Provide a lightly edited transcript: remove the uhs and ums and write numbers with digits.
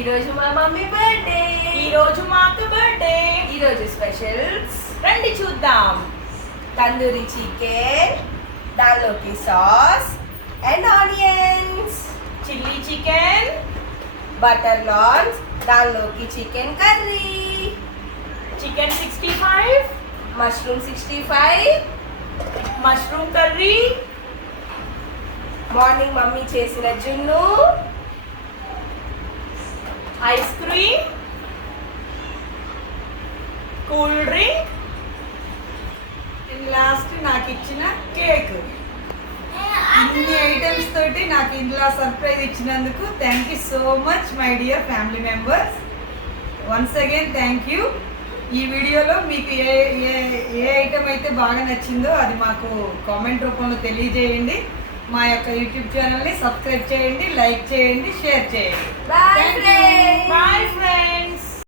ఈరోజు మా mummy birthday. ఈరోజు మా అక్క బర్త్డే. ఈరోజు స్పెషల్స్ రండి చూద్దాం. తందూరి చికెన్, దానిలోకి sauce and onions. Chilli chicken, butter naans, దానిలోకి chicken curry. Chicken 65, mushroom 65. Mushroom curry, morning mummy చేసిన జున్ను, ice cream, cool drink, last నాకు ఇచ్చిన కేక్. ఇన్ని ఐటమ్స్ తోటి నాకు ఇందులో సర్ప్రైజ్ ఇచ్చినందుకు thank you so much my dear family members. Once again thank you. ఈ వీడియోలో మీకు ఏ ఏ ఏ ఐటమ్ అయితే బాగా నచ్చిందో అది మాకు కామెంట్ రూపంలో తెలియజేయండి. మా యొక్క యూట్యూబ్ ఛానల్ని సబ్స్క్రైబ్ చేయండి, లైక్ చేయండి, షేర్ చేయండి. బాయ్.